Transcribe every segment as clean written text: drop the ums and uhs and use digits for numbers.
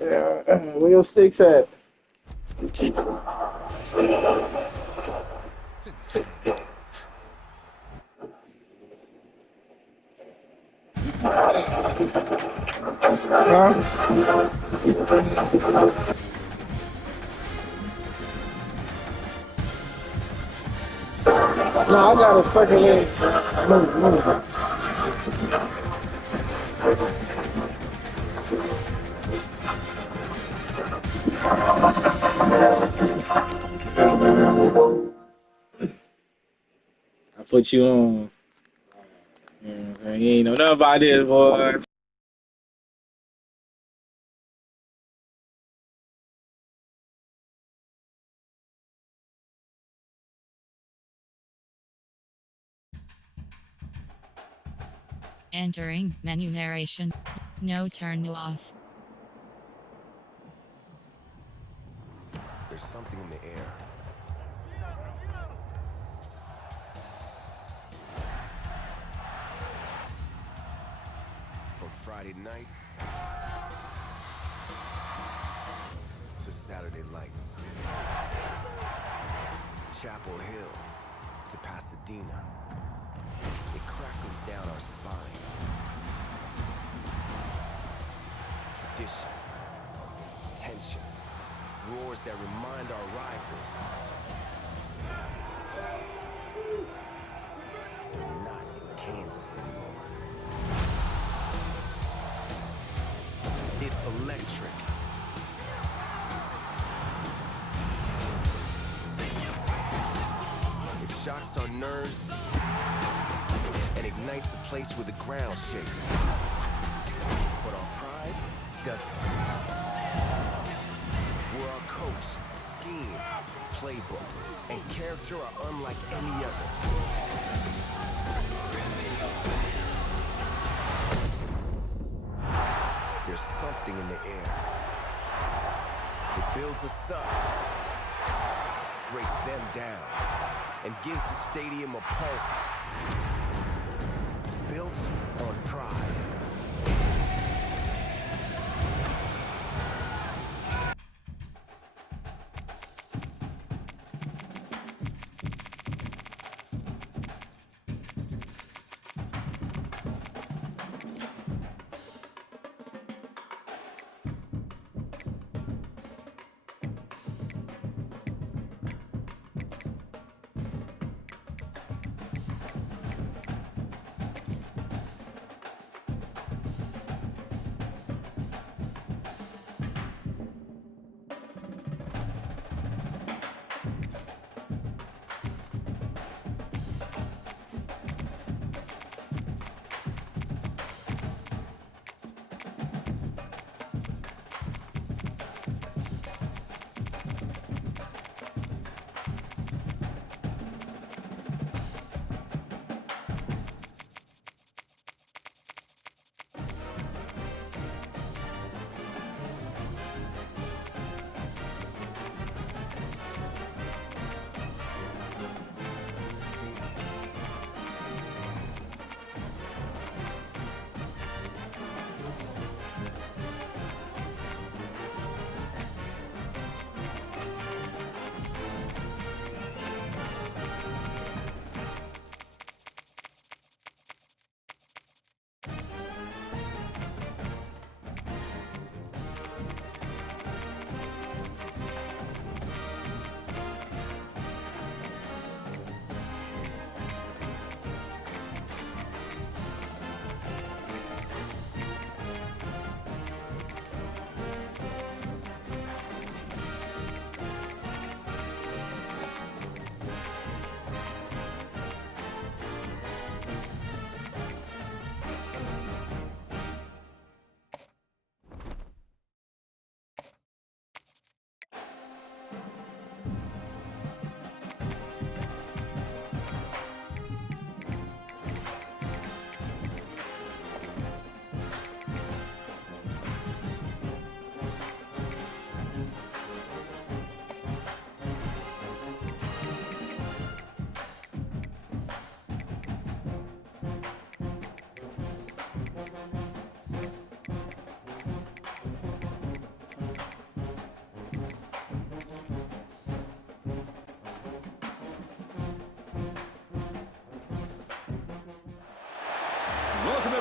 Yeah, where your sticks at? Huh? No, I got a second hand. Move, move. I put you on. You ain't know nothing about this, boy. Entering menu narration. No turn off. There's something in the air. From Friday nights to Saturday lights. Chapel Hill to Pasadena. It crackles down our spines. Tradition, tension, roars that remind our rivals. They're not in Kansas anymore. It's electric. It shocks our nerves and ignites a place where the ground shakes. But our pride doesn't. Where our coach, scheme, playbook, and character are unlike any other. There's something in the air. It builds us up, breaks them down, and gives the stadium a pulse built on pride.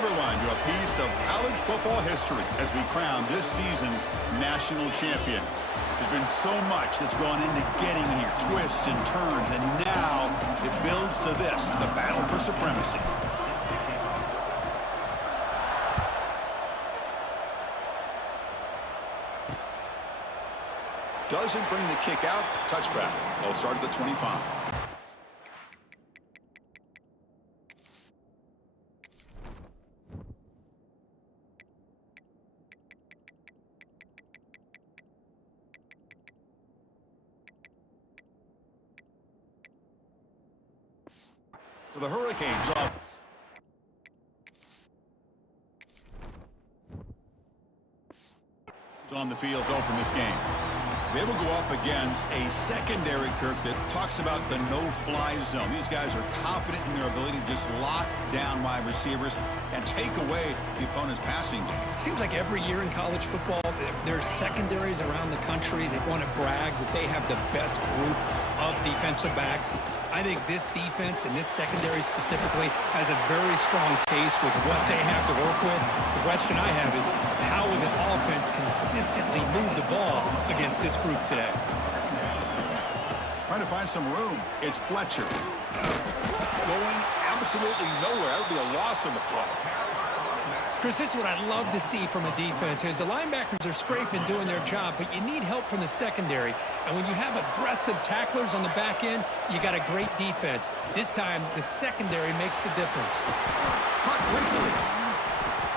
everyone to a piece of college football history as we crown this season's national champion. There's been so much that's gone into getting here, twists and turns, and now it builds to this, the battle for supremacy. Doesn't bring the kick out. Touchback. They'll start at the 25. For the Hurricanes on the field to open this game. They will go up against a secondary, Kirk, that talks about the no-fly zone. These guys are confident in their ability to just lock down wide receivers and take away the opponent's passing game. Seems like every year in college football, there's secondaries around the country that want to brag that they have the best group of defensive backs. I think this defense and this secondary specifically has a very strong case with what they have to work with. The question I have is, how will the offense consistently move the ball against this group today? Trying to find some room. It's Fletcher. Going absolutely nowhere. That would be a loss on the play. Chris, this is what I'd love to see from a defense is the linebackers are scraping, doing their job, but you need help from the secondary. And when you have aggressive tacklers on the back end, you got a great defense. This time, the secondary makes the difference. Caught quickly.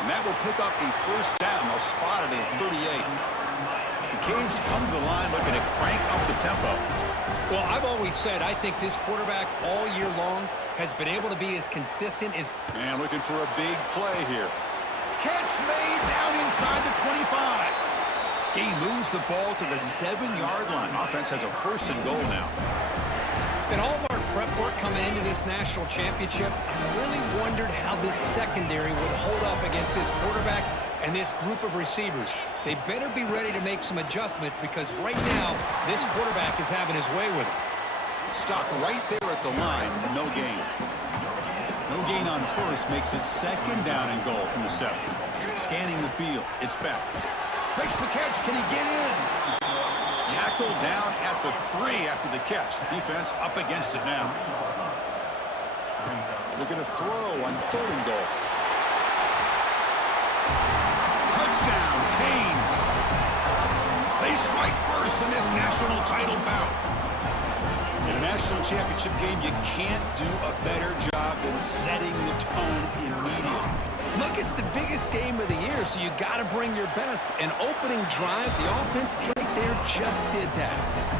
And that will pick up a first down. They'll spot it at 38. The Canes come to the line looking to crank up the tempo. Well, I've always said I think this quarterback all year long has been able to be as consistent as... And looking for a big play here. Catch made down inside the 25. Gain moves the ball to the 7-yard line. Offense has a first and goal now. In all of our prep work coming into this national championship, I really wondered how this secondary would hold up against this quarterback and this group of receivers. They better be ready to make some adjustments because right now, this quarterback is having his way with it. Stopped right there at the line. No gain. No gain on first makes it second down and goal from the 7. Scanning the field. It's back. Makes the catch. Can he get in? Tackled down at the 3 after the catch. Defense up against it now. Look at a throw on 3rd and goal. Touchdown, Canes. They strike first in this national title bout. In a national championship game, you can't do a better job than setting the tone immediately. Look, it's the biggest game of the year, so you got to bring your best. An opening drive, the offense right there just did that.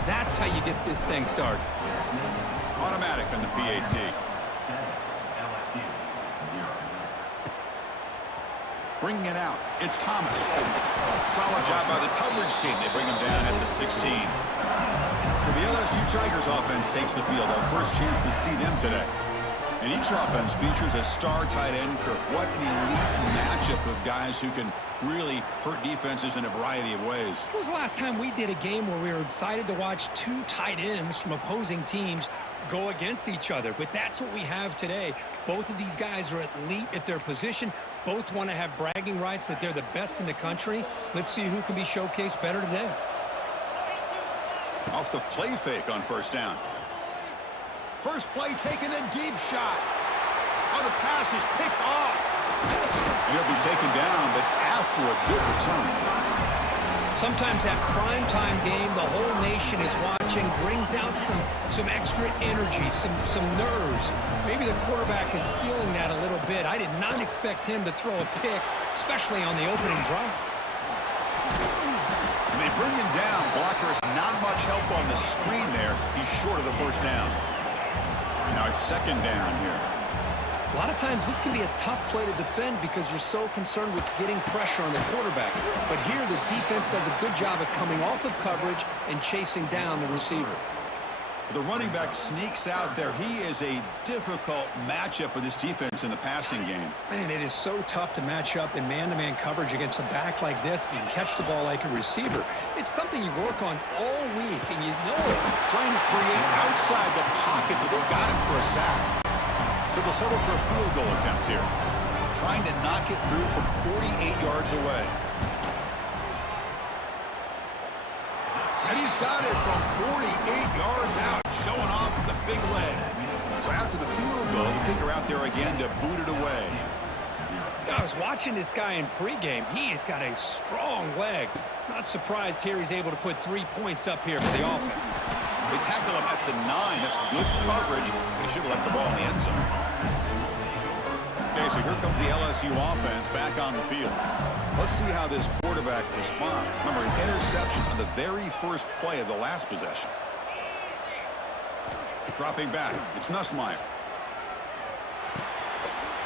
That's how you get this thing started. Automatic on the PAT. Bringing it out, it's Thomas. Solid job by the coverage team. They bring him down at the 16. So the LSU Tigers offense takes the field. Our first chance to see them today. And each offense features a star tight end, Kirk. What an elite matchup of guys who can really hurt defenses in a variety of ways. When was the last time we did a game where we were excited to watch 2 tight ends from opposing teams go against each other? But that's what we have today. Both of these guys are elite at their position. Both want to have bragging rights that they're the best in the country. Let's see who can be showcased better today. Off the play fake on first down. First play taking a deep shot. Oh, the pass is picked off. And he'll be taken down, but after a good return. Sometimes that primetime game, the whole nation is watching, brings out some extra energy, some nerves. Maybe the quarterback is feeling that a little bit. I did not expect him to throw a pick, especially on the opening drive. They bring him down. Blockers, not much help on the screen there. He's short of the first down. Now it's second down here. A lot of times this can be a tough play to defend because you're so concerned with getting pressure on the quarterback. But here the defense does a good job of coming off of coverage and chasing down the receiver. The running back sneaks out there. He is a difficult matchup for this defense in the passing game. Man, it is so tough to match up in man-to-man coverage against a back like this and catch the ball like a receiver. It's something you work on all week, and you know it. Trying to create outside the pocket, but they've got him for a sack. So they'll settle for a field goal attempt here. trying to knock it through from 48 yards away. And he's got it from 48 yards out, showing off the big leg. So after the field goal, the kicker out there again to boot it away. I was watching this guy in pregame. He has got a strong leg. Not surprised here he's able to put 3 points up here for the offense. They tackle him at the 9. That's good coverage. They should have left the ball in the end zone. Okay, so here comes the LSU offense back on the field. Let's see how this quarterback responds. Remember, an interception on the very first play of the last possession. Dropping back, it's Nussmeier.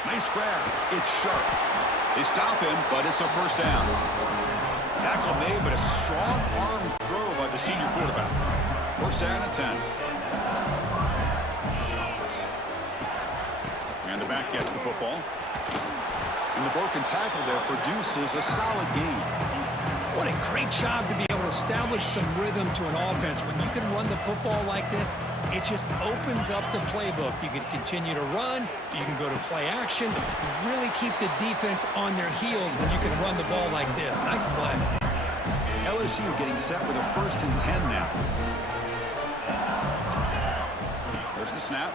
Nice grab. It's sharp. They stop him, but it's a first down. Tackle made, but a strong arm throw by the senior quarterback. First down and 10. And the back gets the football. And the broken tackle there produces a solid gain. What a great job to be able to establish some rhythm to an offense. When you can run the football like this, it just opens up the playbook. You can continue to run. You can go to play action. You really keep the defense on their heels when you can run the ball like this. Nice play. LSU getting set with a 1st and 10 now. There's the snap.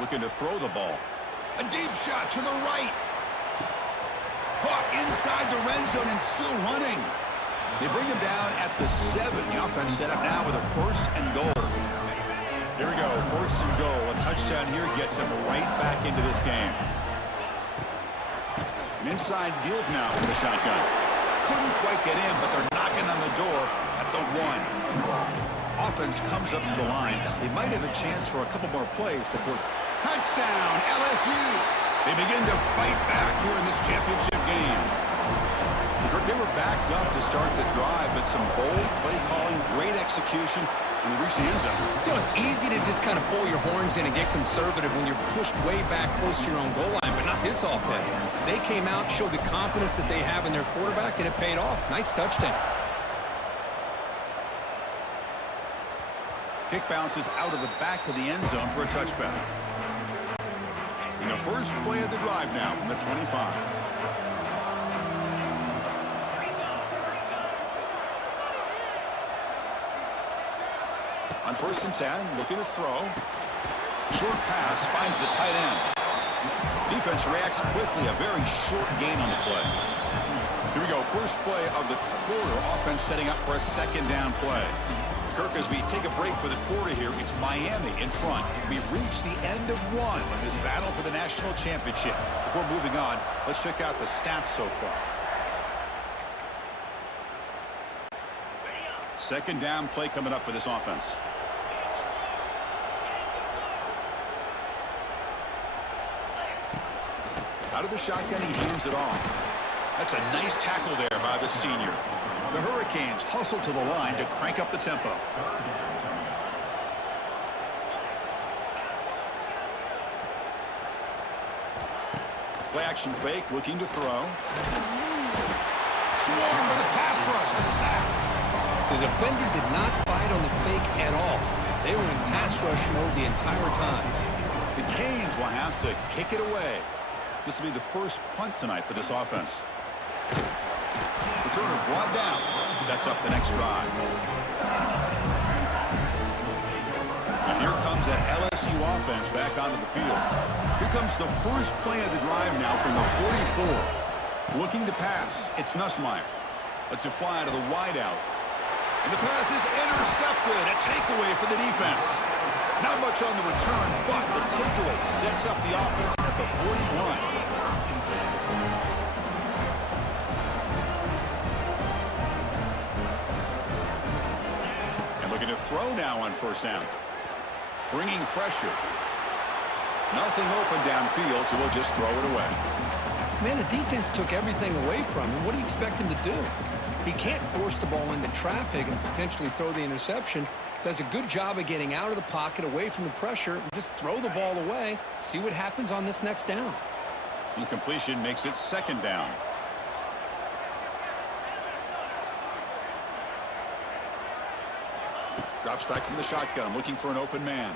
Looking to throw the ball. A deep shot to the right. Caught inside the red zone and still running. They bring him down at the 7. The offense set up now with a 1st and goal. Here we go, 1st and goal. A touchdown here gets him right back into this game. An inside deal now from the shotgun. Couldn't quite get in, but they're knocking on the door at the 1. Offense comes up to the line. They might have a chance for a couple more plays before touchdown, LSU. They begin to fight back here in this championship game. They were backed up to start the drive, but some bold play calling, great execution, and they reach the end zone. You know, it's easy to just kind of pull your horns in and get conservative when you're pushed way back close to your own goal line, but not this offense. They came out, showed the confidence that they have in their quarterback, and it paid off. Nice touchdown. Kick bounces out of the back of the end zone for a touchback. And the first play of the drive now from the 25. On 1st and 10, looking to throw. Short pass finds the tight end. Defense reacts quickly, a very short gain on the play. Here we go, first play of the quarter. Offense setting up for a 2nd down play. Kirk, as we take a break for the quarter here, it's Miami in front. We've reached the end of 1 of this battle for the national championship. Before moving on, let's check out the stats so far. 2nd down play coming up for this offense. Out of the shotgun, he hands it off. That's a nice tackle there by the senior. The Hurricanes hustle to the line to crank up the tempo. Play action fake, looking to throw. Swarmed with a pass rush, a sack. The defender did not bite on the fake at all. They were in pass rush mode the entire time. The Canes will have to kick it away. This will be the first punt tonight for this offense. Returner brought down. Sets up the next drive. And here comes that LSU offense back onto the field. Here comes the first play of the drive now from the 44. Looking to pass. It's Nussmeier. Lets it fly out of the wideout. And the pass is intercepted. A takeaway for the defense. Not much on the return, but the takeaway sets up the offense at the 41. And looking to throw now on 1st down. Bringing pressure. Nothing open downfield, so we'll just throw it away. Man, the defense took everything away from him. What do you expect him to do? He can't force the ball into traffic and potentially throw the interception. Does a good job of getting out of the pocket, away from the pressure, and just throw the ball away, see what happens on this next down. Incompletion makes it 2nd down. Drops back from the shotgun, looking for an open man.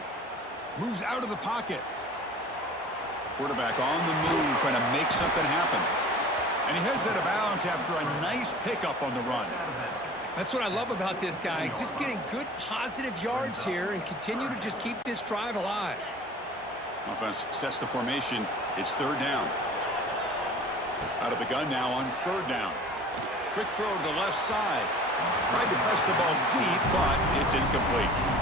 Moves out of the pocket. Quarterback on the move, trying to make something happen. And he heads out of bounds after a nice pickup on the run. That's what I love about this guy. Just getting good positive yards here and continue to just keep this drive alive. Offense sets the formation. It's third down. Out of the gun now on third down. Quick throw to the left side. Tried to press the ball deep, but it's incomplete.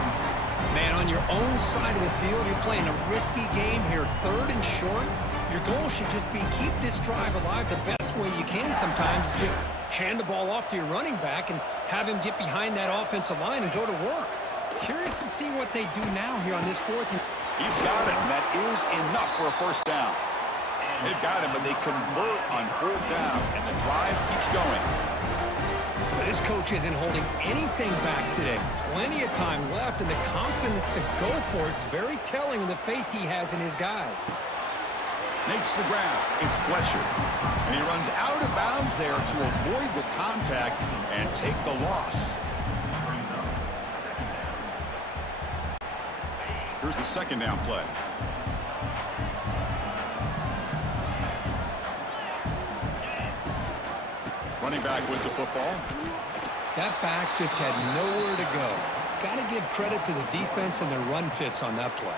Man, on your own side of the field, you're playing a risky game here. Third and short. Your goal should just be keep this drive alive the best way you can sometimes. Is just hand the ball off to your running back and have him get behind that offensive line and go to work. Curious to see what they do now here on this fourth. He's got it, and that is enough for a first down. They've got him, but they convert on fourth down, and the drive keeps going. This coach isn't holding anything back today. Plenty of time left, and the confidence to go for it is very telling of the faith he has in his guys. Makes the grab. It's Fletcher. And he runs out of bounds there to avoid the contact and take the loss. Here's the second down play. Running back with the football. That back just had nowhere to go. Got to give credit to the defense and their run fits on that play.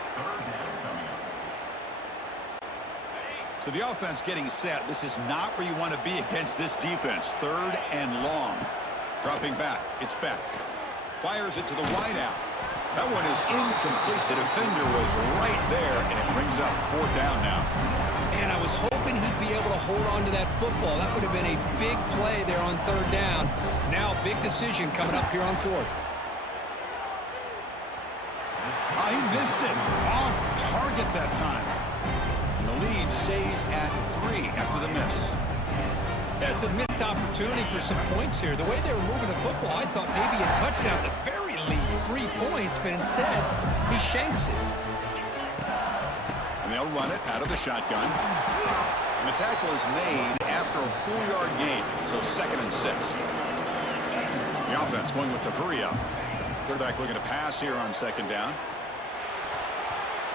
So the offense getting set. This is not where you want to be against this defense. Third and long. Dropping back. It's back. Fires it to the wide out. That one is incomplete. The defender was right there, and it brings up fourth down now. And I was hoping he'd be able to hold on to that football. That would have been a big play there on third down. Now big decision coming up here on fourth. He missed it. Off target that time. And the lead stays at 3 after the miss. That's a missed opportunity for some points here. The way they were moving the football, I thought maybe a touchdown, at the very least 3 points, but instead he shanks it. And they'll run it out of the shotgun. And the tackle is made after a 4-yard gain, so 2nd and 6. The offense going with the hurry up. Quarterback looking to pass here on 2nd down.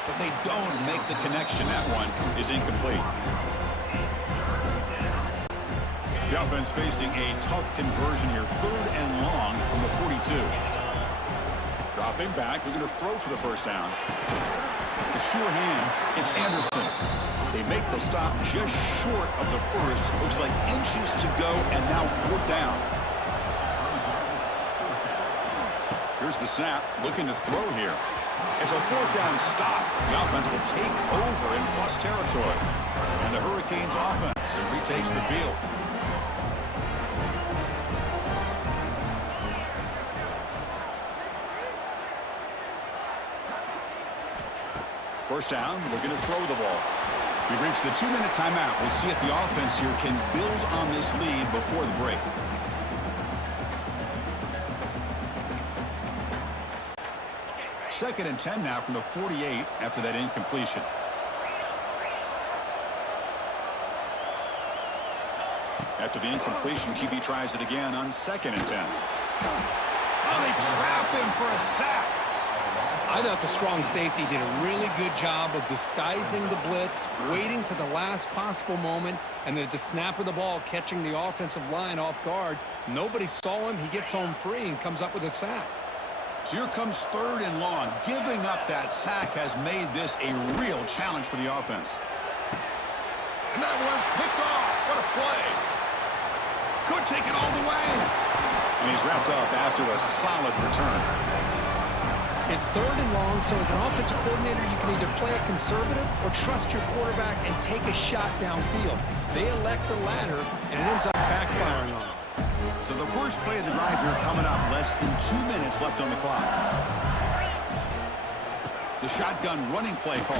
But they don't make the connection. That one is incomplete. The offense facing a tough conversion here. 3rd and long from the 42. Dropping back, looking to throw for the first down. The sure hands. It's Anderson. They make the stop just short of the first. Looks like inches to go, and now 4th down. Here's the snap. Looking to throw here. It's a 4th down stop. The offense will take over in plus territory. And the Hurricanes offense retakes the field. First down, looking to throw the ball. We've reached the 2-minute timeout. We'll see if the offense here can build on this lead before the break. Second and 10 now from the 48 after that incompletion. After the incompletion, QB tries it again on 2nd and 10. Oh, they trap him for a sack. I thought the strong safety did a really good job of disguising the blitz, waiting to the last possible moment, and at the snap of the ball, catching the offensive line off guard. Nobody saw him. He gets home free and comes up with a sack. So here comes 3rd and long. Giving up that sack has made this a real challenge for the offense. And that one's picked off. What a play. Could take it all the way. And he's wrapped up after a solid return. It's 3rd and long, so as an offensive coordinator, you can either play it conservative or trust your quarterback and take a shot downfield. They elect the latter, and it ends up backfiring on them. So the first play of the drive here coming up. Less than 2 minutes left on the clock. The shotgun running play call.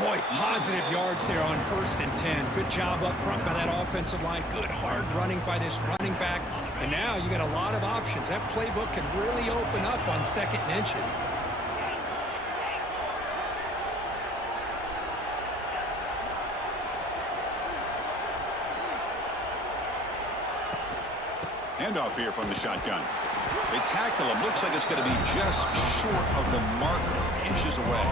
Boy, positive yards there on 1st and 10. Good job up front by that offensive line. Good hard running by this running back. And now you got a lot of options. That playbook can really open up on 2nd and inches. Handoff here from the shotgun. They tackle him. Looks like it's going to be just short of the marker. Inches away.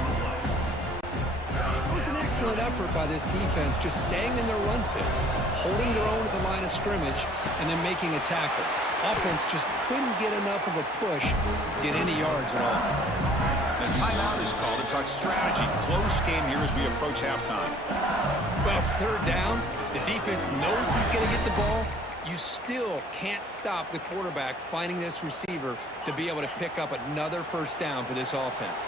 was an excellent effort by this defense, just staying in their run fits, holding their own at the line of scrimmage, and then making a tackle. Offense just couldn't get enough of a push to get any yards at all. The timeout is called to talk strategy. Close game here as we approach halftime. Well, it's third down. The defense knows he's going to get the ball. You still can't stop the quarterback finding this receiver to be able to pick up another first down for this offense.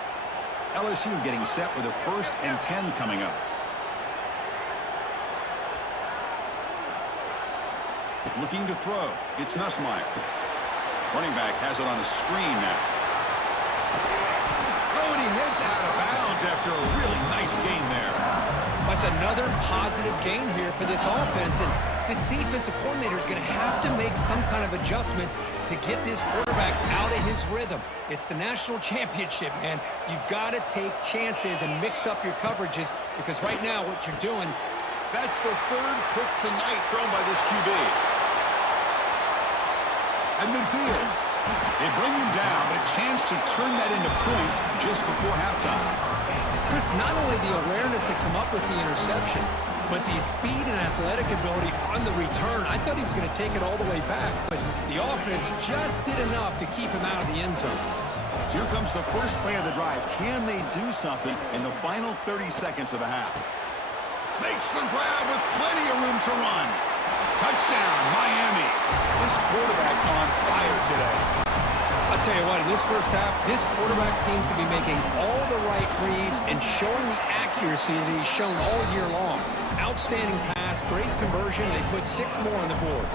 LSU getting set with a 1st and 10 coming up. Looking to throw. It's Nussmeier. Running back has it on the screen now. Oh, and he heads out of bounds after a really nice gain there. That's another positive game here for this offense, and this defensive coordinator is going to have to make some kind of adjustments to get this quarterback out of his rhythm. It's the national championship, man. You've got to take chances and mix up your coverages, because right now what you're doing... That's the 3rd pick tonight thrown by this QB. At midfield, they bring him down, but a chance to turn that into points just before halftime. Chris, not only the awareness to come up with the interception, but the speed and athletic ability on the return. I thought he was going to take it all the way back, but the offense just did enough to keep him out of the end zone. Here comes the first play of the drive. Can they do something in the final 30 seconds of the half? Makes the grab with plenty of room to run. Touchdown, Miami. This quarterback on fire today. I'll tell you what, in this first half, this quarterback seems to be making all the right reads and showing the accuracy that he's shown all year long. Outstanding pass, great conversion. They put 6 more on the board.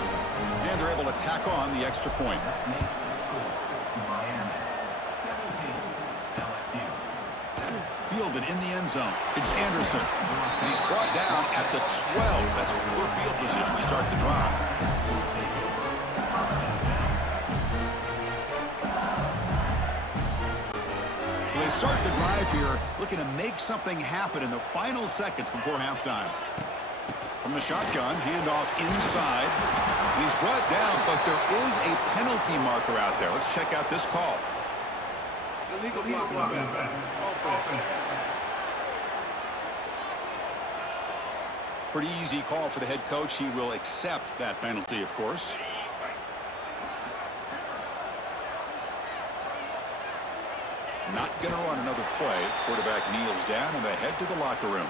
And they're able to tack on the extra point. Fielded in the end zone. It's Anderson. And he's brought down at the 12. That's poor field position to start the drive. So they start the drive here, looking to make something happen in the final seconds before halftime. From the shotgun, handoff inside. He's brought down, but there is a penalty marker out there. Let's check out this call. Illegal block. Pretty easy call for the head coach. He will accept that penalty, of course. Not going to run another play. Quarterback kneels down and they head to the locker room.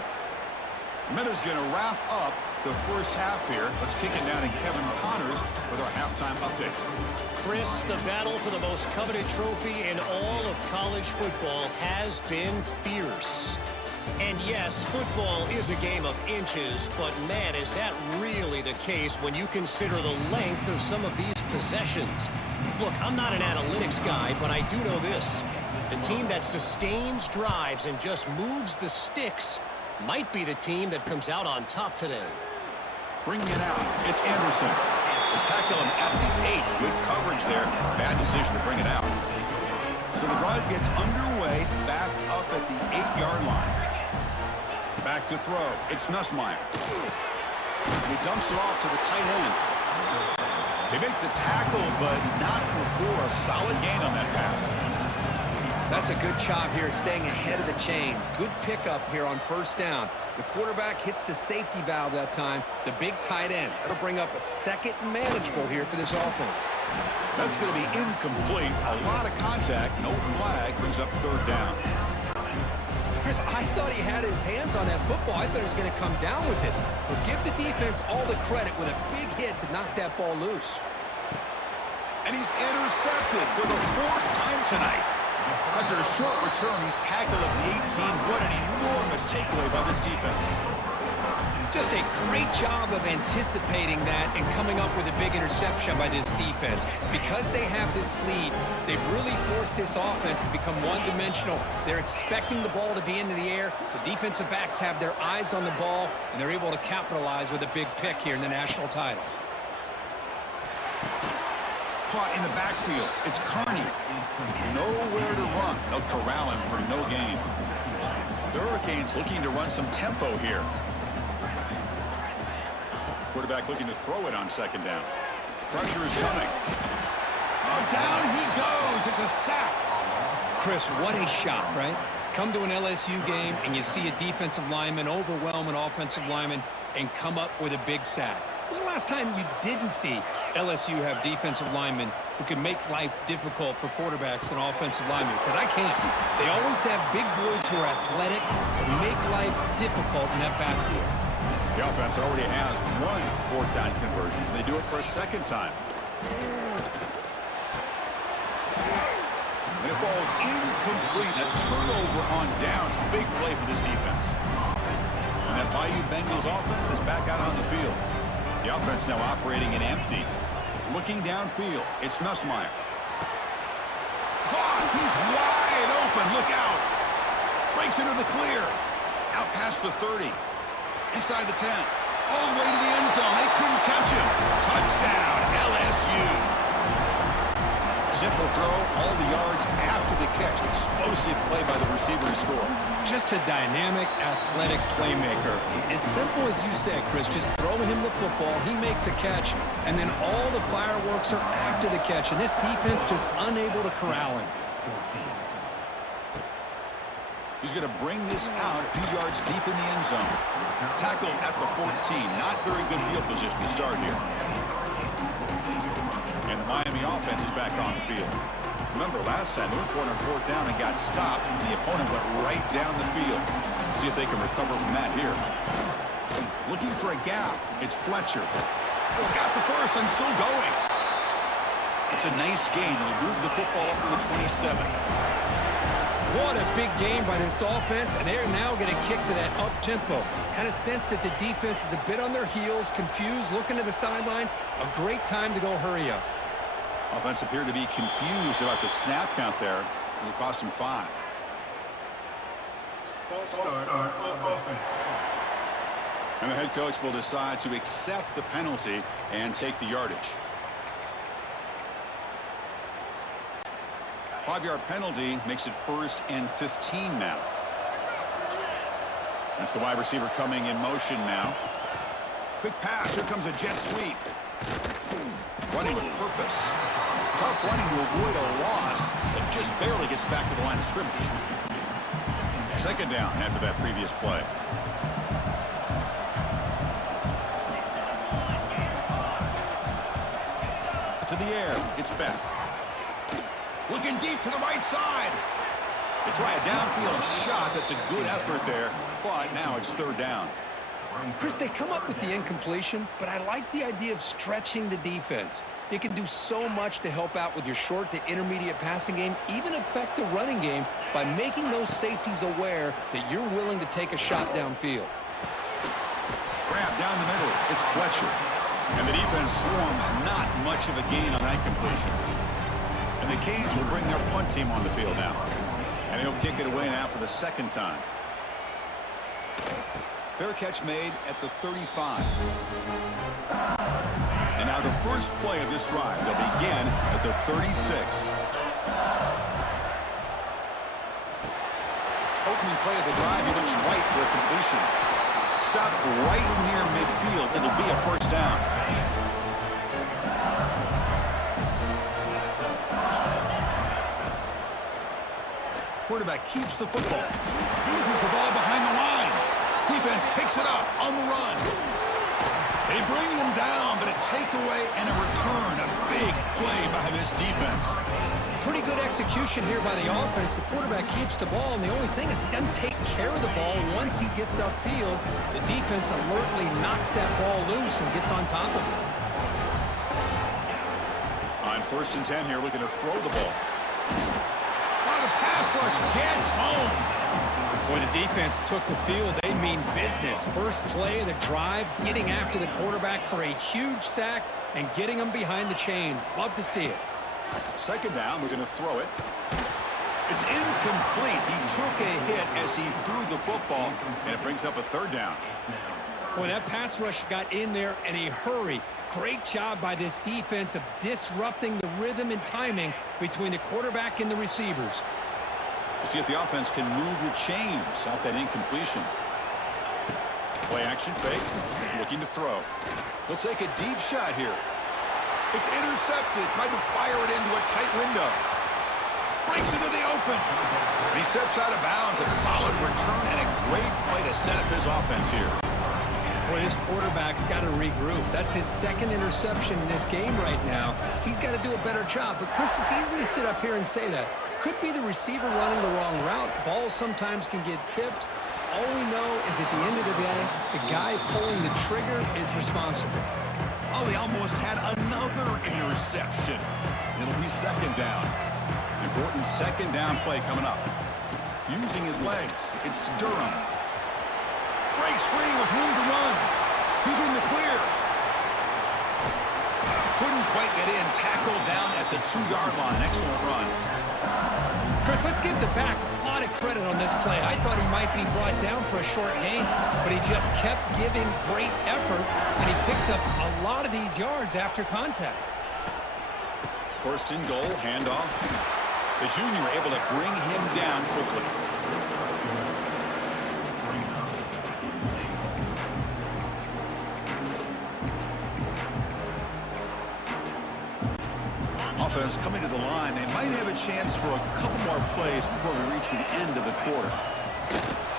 Minutes going to wrap up the first half here. Let's kick it down to Kevin Connors with our halftime update. Chris, the battle for the most coveted trophy in all of college football has been fierce. And yes, football is a game of inches, but man, is that really the case when you consider the length of some of these possessions. Look, I'm not an analytics guy, but I do know this. The team that sustains drives and just moves the sticks might be the team that comes out on top today. Bringing it out, it's Anderson. They tackle him at the 8. Good coverage there. Bad decision to bring it out. So the drive gets underway, backed up at the 8-yard line. Back to throw. It's Nussmeier. And he dumps it off to the tight end. They make the tackle, but not before a solid gain on that pass. That's a good job here staying ahead of the chains. Good pickup here on first down. The quarterback hits the safety valve that time. The big tight end. That'll bring up a second and manageable here for this offense. That's going to be incomplete. A lot of contact. No flag. Brings up third down. Chris, I thought he had his hands on that football. I thought he was going to come down with it. But give the defense all the credit with a big hit to knock that ball loose. And he's intercepted for the 4th time tonight. After a short return, he's tackled at the 18. What an enormous takeaway by this defense. Just a great job of anticipating that and coming up with a big interception by this defense. Because they have this lead, they've really forced this offense to become one-dimensional. They're expecting the ball to be into the air. The defensive backs have their eyes on the ball, and they're able to capitalize with a big pick here in the national title. Caught in the backfield. It's Carney. Nowhere to run. They'll corral him for no gain. The Hurricanes looking to run some tempo here. Quarterback looking to throw it on second down. Pressure is coming. Oh, down he goes. It's a sack. Chris, what a shot, right? Come to an LSU game and you see a defensive lineman overwhelm an offensive lineman and come up with a big sack. When was the last time you didn't see LSU have defensive linemen who can make life difficult for quarterbacks and offensive linemen? Because I can't. They always have big boys who are athletic to make life difficult in that backfield. The offense already has one fourth down conversion. They do it for a second time. And it falls incomplete. A turnover on downs. Big play for this defense. And that Bayou Bengals offense is back out on the field. The offense now operating in empty. Looking downfield, it's Nussmeier. Caught! He's wide open. Look out! Breaks into the clear. Out past the 30. Inside the 10. All the way to the end zone. They couldn't catch him. Touchdown, LSU. Simple throw, all the yards after the catch. Explosive play by the receiver to score. Just a dynamic, athletic playmaker. As simple as you said, Chris, just throw him the football, he makes a catch, and then all the fireworks are after the catch, and this defense just unable to corral him. He's going to bring this out a few yards deep in the end zone. Tackled at the 14. Not very good field position to start here. And the Miami offense is back on the field. Remember, last time, they went for it on fourth down and got stopped, and the opponent went right down the field. See if they can recover from that here. Looking for a gap. It's Fletcher. He's got the first and still going. It's a nice gain. He'll move the football up to the 27. What a big game by this offense, and they're now going to kick to that up-tempo. Kind of sense that the defense is a bit on their heels, confused, looking to the sidelines. A great time to go hurry up. Offense appeared to be confused about the snap count there. It'll cost him 5. And the head coach will decide to accept the penalty and take the yardage. 5-yard penalty makes it 1st and 15 now. That's the wide receiver coming in motion now. Quick pass. Here comes a jet sweep. Running with purpose. Tough running to avoid a loss, but just barely gets back to the line of scrimmage. Second down after that previous play. To the air. It's back. Looking deep to the right side. They try a downfield shot. That's a good effort there, but now it's 3rd down. Chris, they come up with the incompletion, but I like the idea of stretching the defense. It can do so much to help out with your short to intermediate passing game, even affect the running game by making those safeties aware that you're willing to take a shot downfield. Grab down the middle. It's Fletcher. And the defense swarms not much of a gain on that completion. And the Canes will bring their punt team on the field now. And he'll kick it away now for the 2nd time. Fair catch made at the 35. And now the first play of this drive. They'll begin at the 36. Opening play of the drive. He looks right for a completion. Stop right near midfield. It'll be a 1st down. Quarterback keeps the football. Uses the ball behind the line. Defense picks it up on the run. They bring him down, but a takeaway and a return. A big play by this defense. Pretty good execution here by the offense. The quarterback keeps the ball, and the only thing is he doesn't take care of the ball once he gets upfield. The defense alertly knocks that ball loose and gets on top of it. On 1st and 10 here, looking to throw the ball. The pass rush gets home. When the defense took the field, they mean business. First play of the drive, getting after the quarterback for a huge sack and getting him behind the chains. Love to see it. 2nd down, we're going to throw it. It's incomplete. He took a hit as he threw the football, and it brings up a 3rd down. Boy, that pass rush got in there in a hurry. Great job by this defense of disrupting the rhythm and timing between the quarterback and the receivers. We'll see if the offense can move the chains off that incompletion. Play action fake. Looking to throw. He'll take a deep shot here. It's intercepted. Tried to fire it into a tight window. breaks into the open. And he steps out of bounds. A solid return and a great play to set up his offense here. Boy, this quarterback's got to regroup. That's his second interception in this game right now. He's got to do a better job. But, Chris, it's easy to sit up here and say that. Could be the receiver running the wrong route. Balls sometimes can get tipped. All we know is at the end of the day, the guy pulling the trigger is responsible. Oh, he almost had another interception. It'll be second down. Important second down play coming up. Using his legs, it's Durham. Breaks free with room to run. He's in the clear. Couldn't quite get in. Tackled down at the 2-yard line. Excellent run. Chris, let's give the back a lot of credit on this play. I thought he might be brought down for a short gain, but he just kept giving great effort, and he picks up a lot of these yards after contact. First and goal, handoff. The junior able to bring him down quickly. Offense coming to the line. They might have a chance for a couple more plays before we reach the end of the quarter.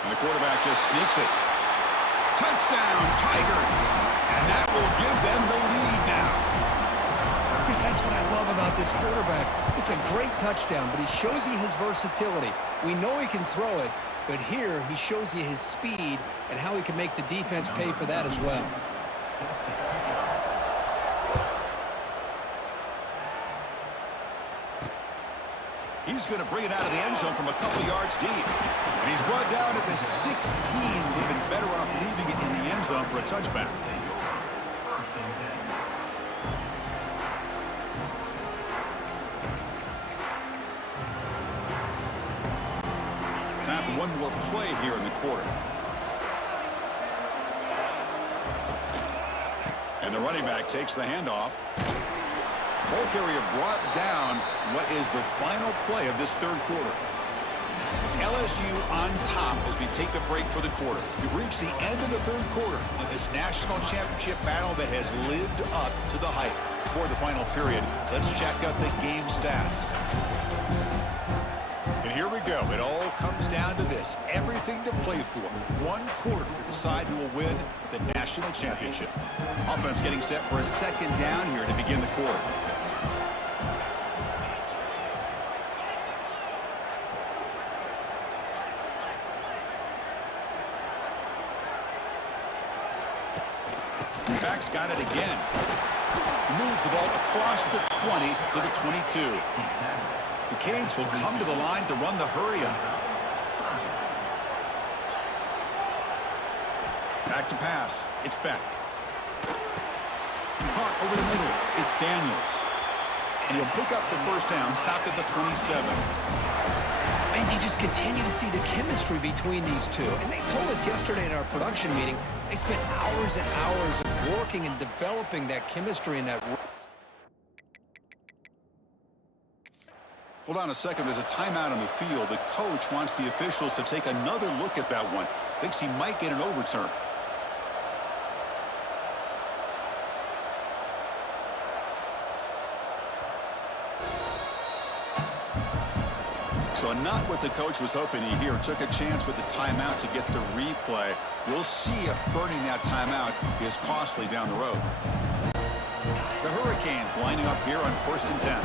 And the quarterback just sneaks it. Touchdown, Tigers! And that will give them the lead now. Chris, that's what I love about this quarterback. It's a great touchdown, but he shows you his versatility. We know he can throw it, but here he shows you his speed and how he can make the defense pay for that as well. He's going to bring it out of the end zone from a couple yards deep. And he's brought down at the 16. Would have been better off leaving it in the end zone for a touchback. Time for one more play here in the quarter. And the running back takes the handoff. Ball carrier brought down. What is the final play of this third quarter? It's LSU on top as we take a break for the quarter. We've reached the end of the third quarter in this national championship battle that has lived up to the hype. Before the final period, let's check out the game stats. And here we go. It all comes down to this. Everything to play for. One quarter to decide who will win the national championship. Offense getting set for a second down here to begin the quarter. Back's got it again. Moves the ball across the 20 to the 22. The Canes will come to the line to run the hurry-up. Back to pass. It's Beck. Caught over the middle. It's Daniels. And he'll pick up the first down, stopped at the 27. And you just continue to see the chemistry between these two. And they told us yesterday in our production meeting, they spent hours and hours of working and developing that chemistry and that. Hold on a second. There's a timeout on the field. The coach wants the officials to take another look at that one. Thinks he might get an overturn. So not what the coach was hoping to hear. Took a chance with the timeout to get the replay. We'll see if burning that timeout is costly down the road. The Hurricanes lining up here on 1st and 10.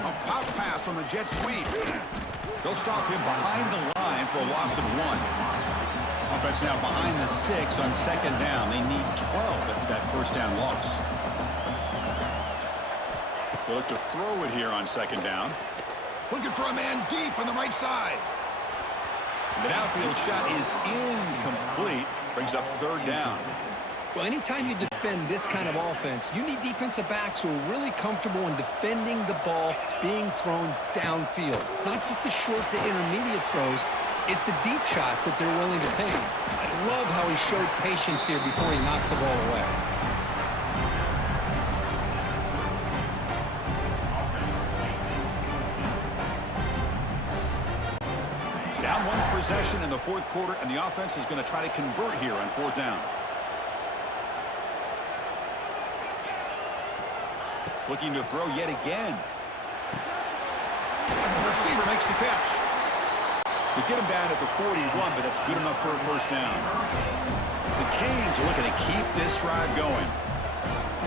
A pop pass on the jet sweep. They'll stop him behind the line for a loss of 1. Offense now behind the 6 on second down. They need 12 after that first down loss. They look to throw it here on second down. Looking for a man deep on the right side. The downfield shot is incomplete. Brings up third down. Well, anytime you defend this kind of offense, you need defensive backs who are really comfortable in defending the ball being thrown downfield. It's not just the short to intermediate throws. It's the deep shots that they're willing to take. I love how he showed patience here before he knocked the ball away. Down one possession in the fourth quarter, and the offense is going to try to convert here on 4th down. Looking to throw yet again. The receiver makes the catch. They get him down at the 41, but that's good enough for a first down. The Canes are looking to keep this drive going.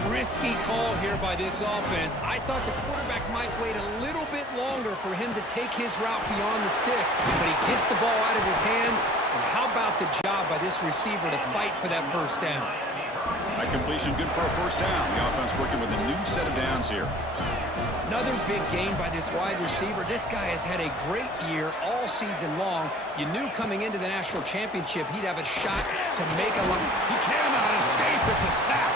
Risky call here by this offense. I thought the quarterback might wait a little bit longer for him to take his route beyond the sticks, but he gets the ball out of his hands. And how about the job by this receiver to fight for that first down? That completion good for a first down. The offense working with a new set of downs here. Another big game by this wide receiver. This guy has had a great year all season long. You knew coming into the national championship he'd have a shot to make a run. He cannot escape. It's a sack.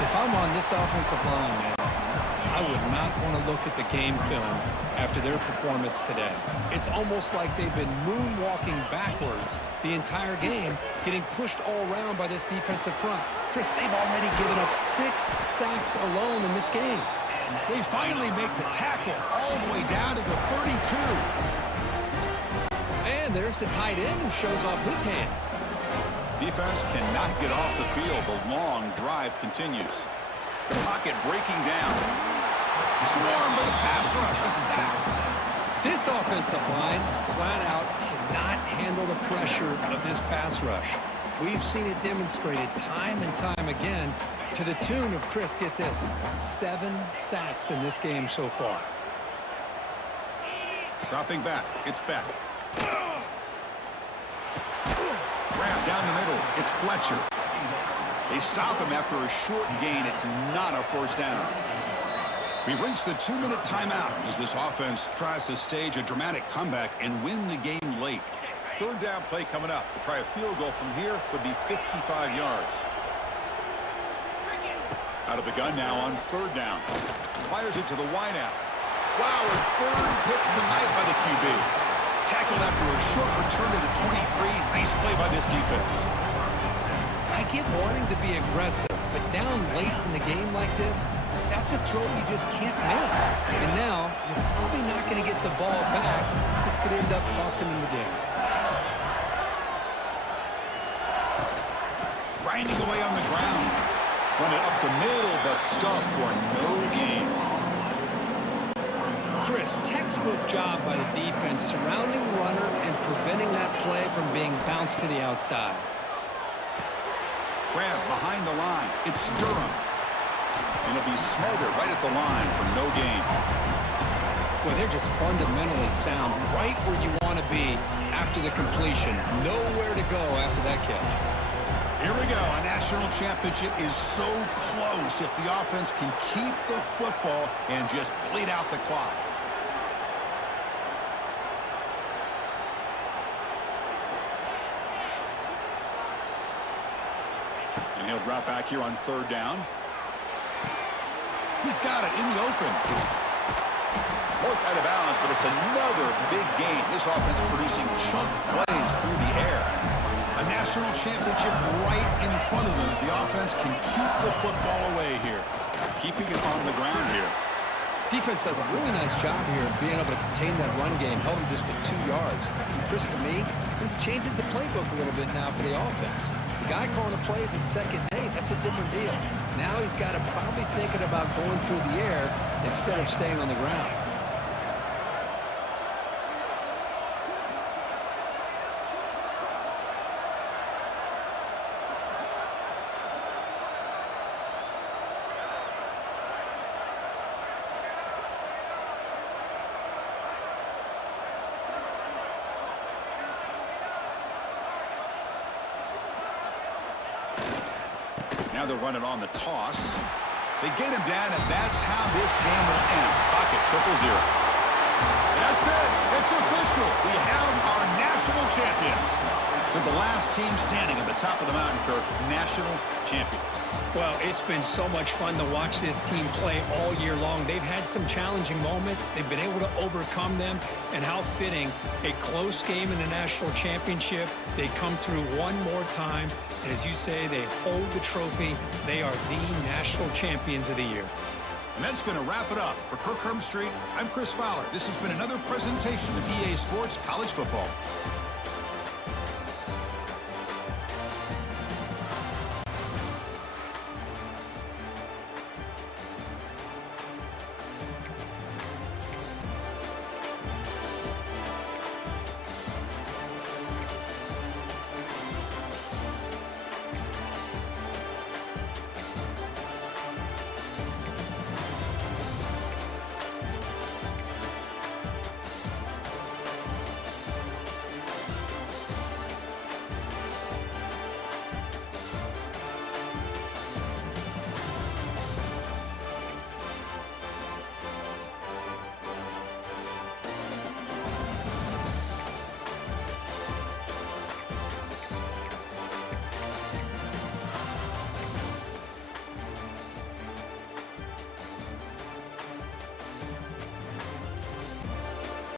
If I'm on this offensive line, man, I would not want to look at the game film after their performance today. It's almost like they've been moonwalking backwards the entire game, getting pushed all around by this defensive front. Chris, they've already given up 6 sacks alone in this game. They finally make the tackle all the way down to the 32. And there's the tight end who shows off his hands. Defense cannot get off the field. The long drive continues. The pocket breaking down. Swarmed by the pass rush. A sack. This offensive line flat out cannot handle the pressure of this pass rush. We've seen it demonstrated time and time again to the tune of, Chris, get this, 7 sacks in this game so far. Dropping back. It's Beck. Grab down the middle. It's Fletcher. They stop him after a short gain. It's not a first down. We've reached the 2-minute timeout as this offense tries to stage a dramatic comeback and win the game late. Third down play coming up. To try a field goal from here would be 55 yards. Out of the gun now on third down. Fires it to the wideout. Wow, a third pick tonight by the QB. Tackled after a short return to the 23. Nice play by this defense. I get wanting to be aggressive, but down late in the game like this, that's a throw you just can't make. And now, you're probably not going to get the ball back. This could end up costing him the game. Grinding away on the ground. Run it up the middle, but stuff for no gain. Chris, textbook job by the defense surrounding the runner and preventing that play from being bounced to the outside. Grab behind the line. It's Durham. And it'll be smothered right at the line for no gain. Well, they're just fundamentally sound right where you want to be after the completion. Nowhere to go after that catch. Here we go. A national championship is so close if the offense can keep the football and just bleed out the clock. And he'll drop back here on third down. He's got it in the open. Worked out of bounds, but it's another big game. This offense producing chunk plays through the air. A national championship right in front of them if the offense can keep the football away here. Keeping it on the ground here. Defense does a really nice job here of being able to contain that run game, held him just at 2 yards. Chris, to me, this changes the playbook a little bit now for the offense. The guy calling the plays at second and 8, that's a different deal. Now he's got to probably thinking about going through the air instead of staying on the ground. Now they're running on the toss. They get him down, and that's how this game will end. Pocket 0-0. That's it. It's official. We have our national champions. They're the last team standing at the top of the mountain, Kirk. National champions. Well, it's been so much fun to watch this team play all year long. They've had some challenging moments. They've been able to overcome them. And how fitting, a close game in the national championship. They come through one more time. And as you say, they hold the trophy. They are the national champions of the year. And that's going to wrap it up. For Kirk Herbstreit, I'm Chris Fowler. This has been another presentation of EA Sports College Football.